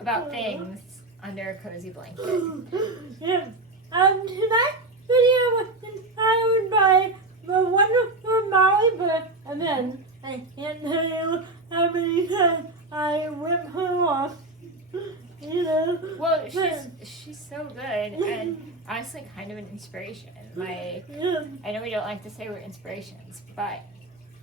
about things under a cozy blanket. Yeah. Tonight's video was inspired by the wonderful Molly, but again, I can't tell you how many times I rip her off. You know. Well, she's so good and honestly kind of an inspiration. Like, I know we don't like to say we're inspirations, but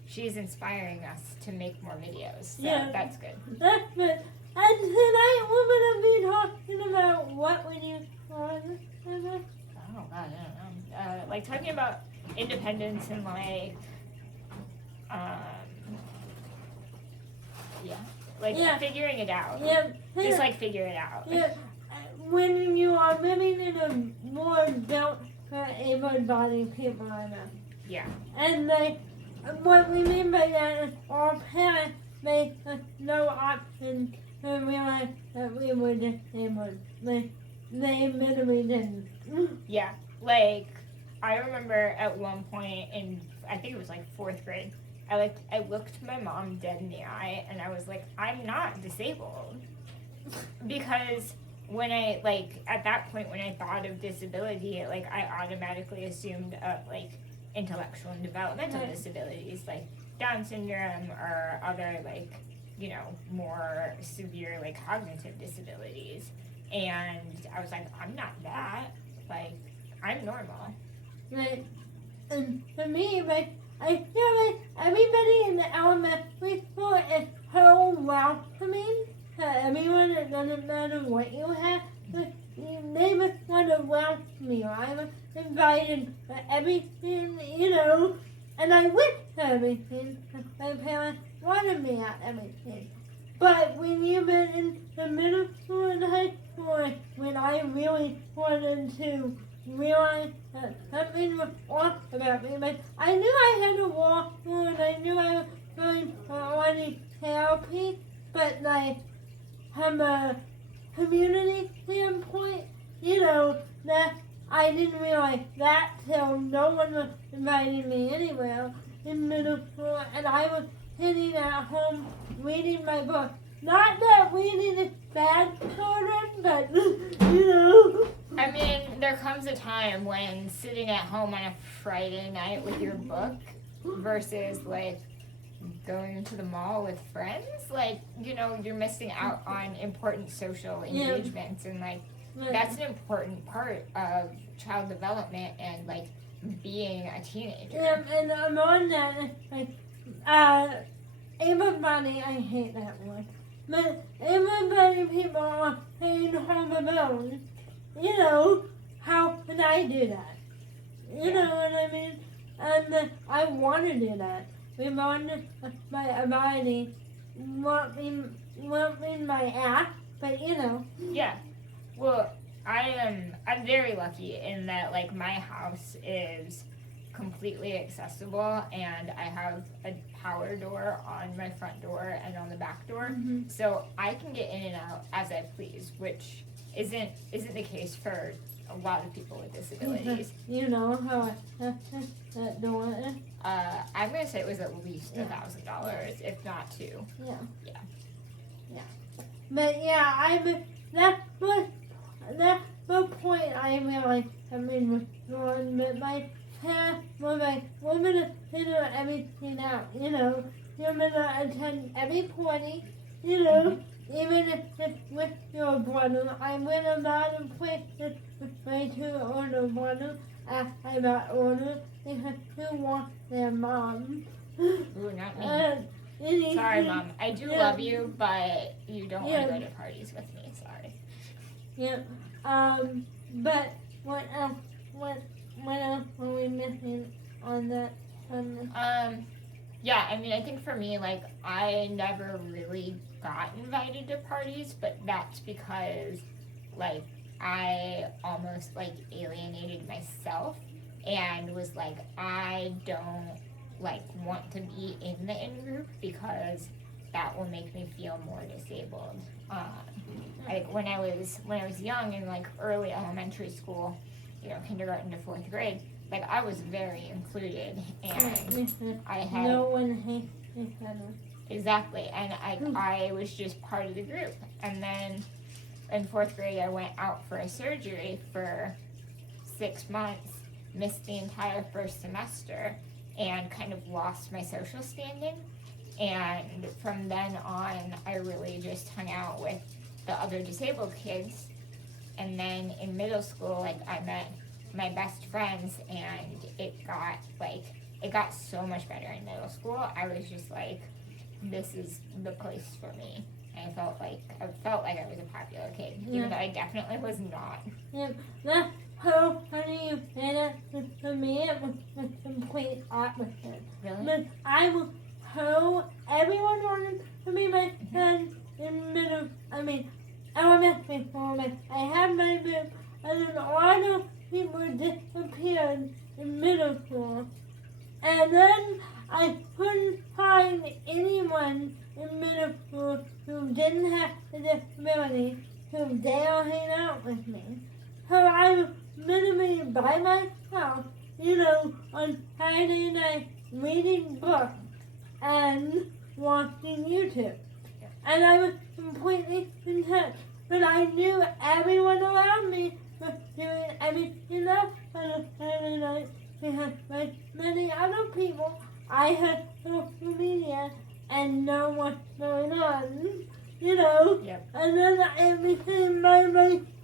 she's inspiring us to make more videos. So that's good. That's good. And tonight we're gonna be talking about what would you call it? Oh God, I don't know. Like talking about independence and like, figuring it out. Yeah. Just like figure it out. Yeah. When you are living in a more built for able-bodied people, I know. Yeah. And like, what we mean by that is our parents made no option to realize that we were disabled. Like, they literally didn't. Yeah. Like, I remember at one point in, I think it was like 4th grade, I looked my mom dead in the eye and I was like, I'm not disabled. Because when I, like, at that point when I thought of disability, like, I automatically assumed like intellectual and developmental disabilities, like Down syndrome or other, like, you know, more severe, like, cognitive disabilities. And I was like, I'm not that. Like, I'm normal. Like, and for me, like, I feel like everybody in the elementary school is so welcoming to everyone. It doesn't matter what you have. Like, they just want to welcome me. I was invited to everything, you know, and I went to everything. My parents wanted me at everything. But when you've been in the middle school and high school, when I really wanted to realize that something was off about me, but I knew I had to walk through and I knew I was going for already therapy, but like from a community standpoint, you know, that I didn't realize that till no one was inviting me anywhere in middle school, and I was sitting at home reading my book. Not that reading is bad children, but, you know. I mean, there comes a time when sitting at home on a Friday night with your book versus, like, going to the mall with friends, like, you know, you're missing out on important social engagements, and, like, that's an important part of child development and, like, being a teenager. Yeah, and I'm on that, like, able-bodied, I hate that word, but able-bodied people are paying home alone. You know, how can I do that? You know what I mean? And I want to do that. We want my ability, want me my ass, but you know. Yeah. Well, I'm very lucky in that, like, my house is completely accessible and I have a power door on my front door and on the back door. Mm-hmm. So I can get in and out as I please, which isn't the case for a lot of people with disabilities. You know how that door is? I'm gonna say it was at least $1,000, if not $2. Yeah. But yeah, that's the point I realized I was going with my past was like, we're gonna figure everything out, you know. You're gonna attend every party, you know. Even if it's with your brother, I went a lot of places with my 2 older brothers as I got older because they want their mom. Ooh, not me. Sorry, Mom. I do love you, but you don't want to go to parties with me. Sorry. Yeah. But what else? What else are we missing on that? Yeah, I mean, I think for me, like, I never really got invited to parties, but that's because, like, I almost, like, alienated myself and was like, I don't, like, want to be in the in-group because that will make me feel more disabled. Like, when I was young in, like, early elementary school, you know, kindergarten to 4th grade, like, I was very included, and I had... No one hates each other. Exactly, and I was just part of the group. And then in 4th grade, I went out for a surgery for 6 months, missed the entire first semester, and kind of lost my social standing. And from then on, I really just hung out with the other disabled kids. And then in middle school, like, I met my best friends, and it got so much better in middle school. I was just like, this is the place for me. And I felt like I was a popular kid, even though I definitely was not. Yeah, that's how funny you say that. For me, it was the complete opposite. Really? But I was so, everyone wanted to be my friend in elementary school. I had my group, and then all the people disappeared in middle school. And then I couldn't find anyone in middle school who didn't have a disability who dare hang out with me. So I was literally by myself, on Saturday night reading books and watching YouTube. And I was completely content. But I knew everyone around me was doing everything else on a Saturday night because like many other people, I had social media and know what's going on, Yep. And then it became my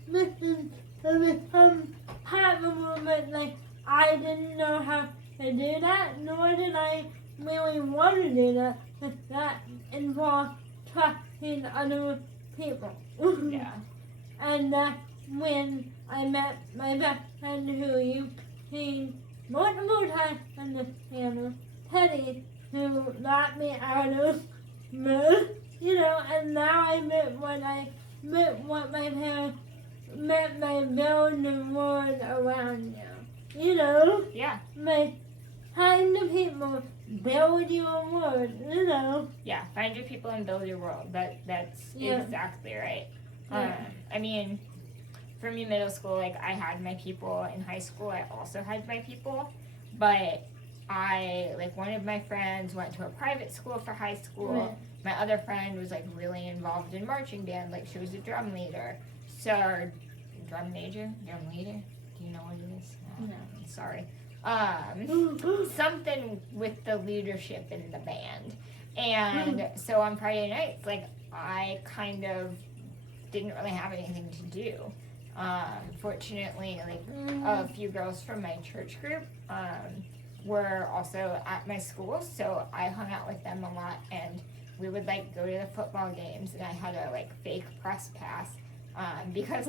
mission to become part of the movement. Like, I didn't know how to do that, nor did I really want to do that, because that involved trusting other people. Yeah. And that's when I met my best friend who you've seen multiple times on the channel, Teddy, who got me out of mud, and now I met what my parents met my build the world around you. Yeah. My kind of people build your world, Yeah, find your people and build your world. That's exactly right. Yeah. I mean, for me, middle school, like, I had my people. In high school, I also had my people. But one of my friends went to a private school for high school. Right. My other friend was, like, really involved in marching band. Like, she was a drum leader. So, drum leader? Do you know what it is? No. Sorry. Something with the leadership in the band. And so on Friday nights, like, I kind of didn't really have anything to do. Fortunately, like, a few girls from my church group were also at my school, so I hung out with them a lot, and we would, like, go to the football games, and I had a, like, fake press pass because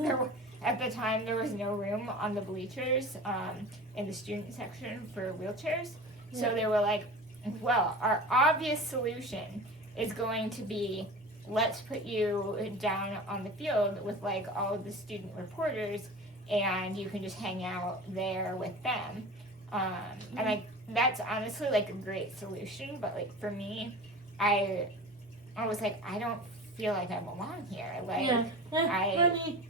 at the time there was no room on the bleachers in the student section for wheelchairs. So they were like, well, our obvious solution is going to be, let's put you down on the field with, like, all of the student reporters, and you can just hang out there with them. And, like, that's honestly, like, a great solution, but, like, for me, I was like, I don't feel like I belong here. Like, that's funny.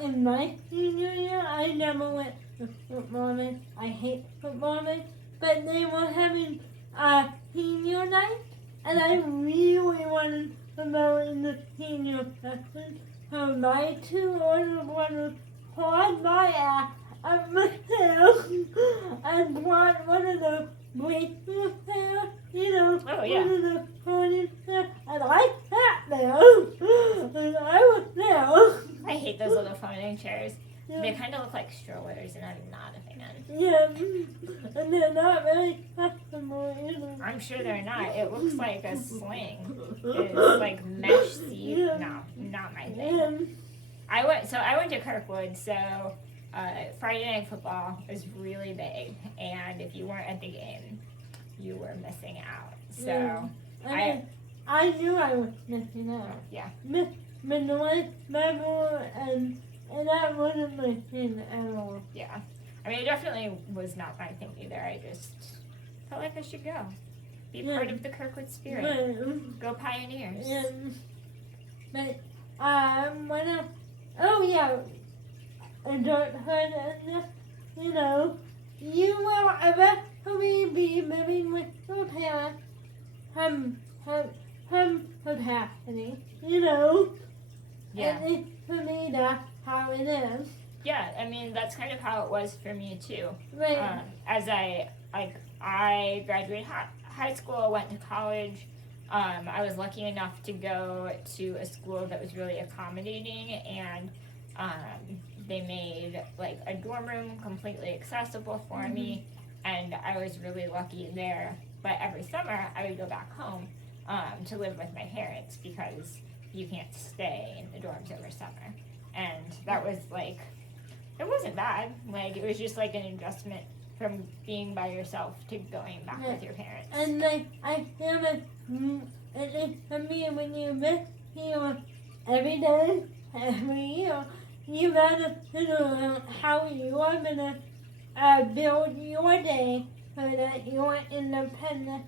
In my senior year, I never went to football match. I hate football match, but they were having senior night, and I really wanted to go in the senior section. So my two older brothers hauled my ass up the hill and brought one of the bleachers there, Oh, yeah. one of the ponies there, and I sat there, and I was there. I hate those little folding chairs. They kind of look like strollers, and I'm not a fan. Yeah, and they're not very comfortable either. I'm sure they're not. It looks like a sling. It's like mesh seat. No, not my thing. I went to Kirkwood, so Friday Night Football was really big, and if you weren't at the game, you were missing out. So I knew I was missing out. Yeah. But noise level and that wasn't my thing at all. Yeah. I mean, it definitely was not my thing either. I just felt like I should go. Be part of the Kirkwood spirit. Go Pioneers. But adulthood and you will eventually be living with your parents some capacity, Yeah. At least for me, that's how it is. Yeah, I mean, that's kind of how it was for me too. Right. As I graduated high school, went to college. I was lucky enough to go to a school that was really accommodating, and they made like a dorm room completely accessible for me, and I was really lucky there. But every summer, I would go back home to live with my parents because you can't stay in the dorms over summer, and that was like, it wasn't bad. Like, it was just like an adjustment from being by yourself to going back with your parents. And like, I feel like, it is for me, when you live here every day, every year, you gotta figure out how you are gonna build your day so that you're independent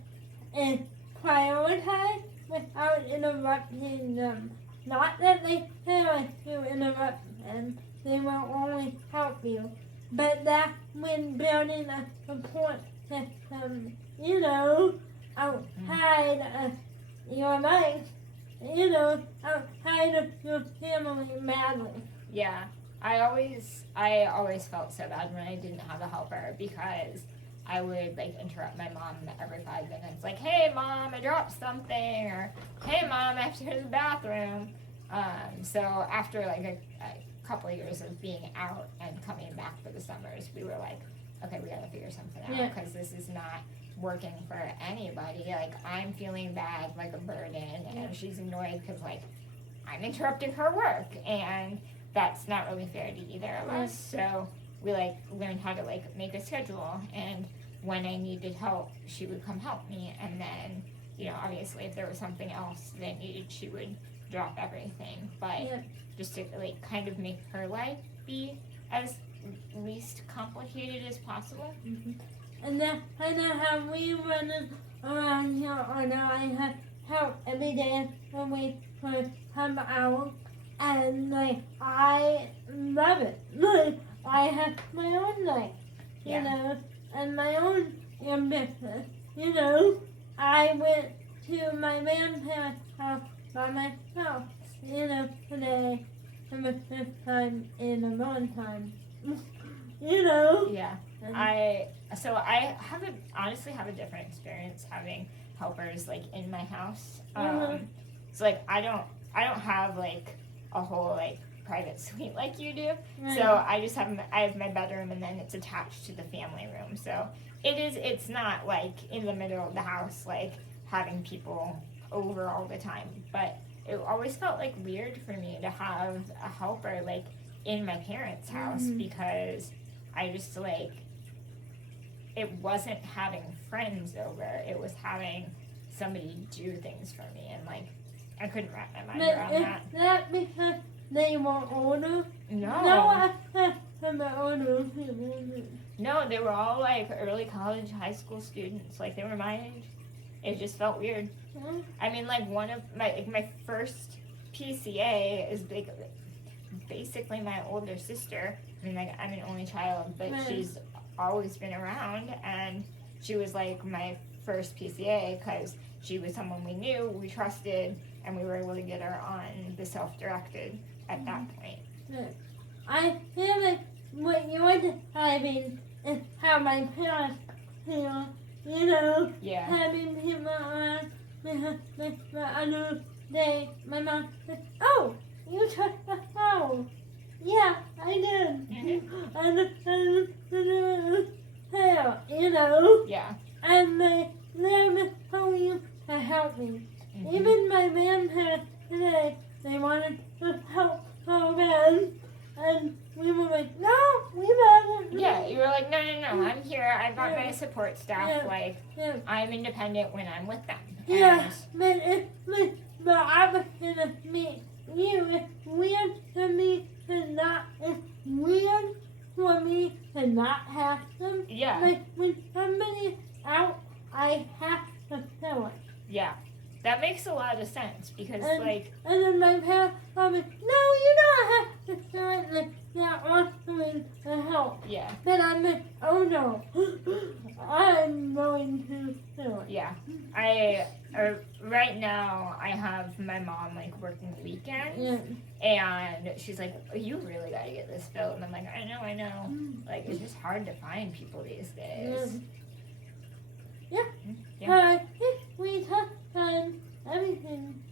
and prioritize without interrupting them. Not that they feel like you interrupt them, they will only help you. But that when building a support system, outside of your life, outside of your family matters. Yeah, I always felt so bad when I didn't have a helper because I would like interrupt my mom every 5 minutes, like, "Hey mom, I dropped something," or "Hey mom, I have to go to the bathroom." So after like a couple of years of being out and coming back for the summers, we were like, okay, we gotta figure something out because this is not working for anybody. Like, I'm feeling bad, like a burden, and she's annoyed because like I'm interrupting her work, and that's not really fair to either of us. So we like learned how to like make a schedule, and when I needed help, she would come help me, and then obviously if there was something else that I needed, she would drop everything. But just to like kind of make her life be as least complicated as possible. And then how we run around here, and I have help every day when we come out, and like I love it. Like, I have my own life, and my own ambition. I went to my grandparents' house by myself, today for the first time in a long time. Yeah. I honestly have a different experience having helpers like in my house. So like I don't have like a whole like private suite like you do. So I have my bedroom, and then it's attached to the family room. So it's not like in the middle of the house, like having people over all the time. But it always felt like weird for me to have a helper like in my parents' house because I just like, it wasn't having friends over, it was having somebody do things for me, and like I couldn't wrap my mind around that. Is that because they were older? No, older. No, they were all like early college, high school students. Like, they were my age. It just felt weird. I mean, like, one of my first PCA is basically my older sister. I mean, like, I'm an only child, but she's always been around, and she was like my first PCA because she was someone we knew, we trusted, and we were able to get her on the self-directed at that point. I feel like what you're describing is how my parents feel, having people around. The other day, my mom said, "Oh, you took the phone." Yeah, I did. Yeah. And they never told you to help me. Even my grandparents today, they wanted to help so bad. And we were like, "No, we haven't." Yeah, you were like, no, I'm here. I've got my support staff. I'm independent when I'm with them. Yeah, but I was gonna meet you. It's weird for me to not. It's weird for me to not have them. Yeah. Like, when somebody's out, I have to fill it. Yeah. That makes a lot of sense because, And then my parents told me, "No, you don't have to fill it." Like, they're offering to help. Yeah. Then I'm like, "Oh no, I'm going to do it. Yeah, right now I have my mom like working weekends, and she's like, "You really got to get this filled," and I'm like, "I know, like it's just hard to find people these days." Yeah. Yeah. We touched on everything.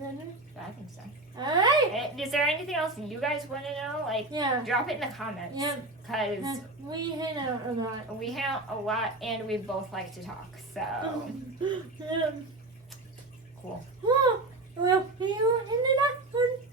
I think so. Alright. Is there anything else you guys want to know? Like, drop it in the comments. Yeah. Cause we hang out a lot. We hang out a lot, and we both like to talk. So Yeah. cool. Well, see you in the next one.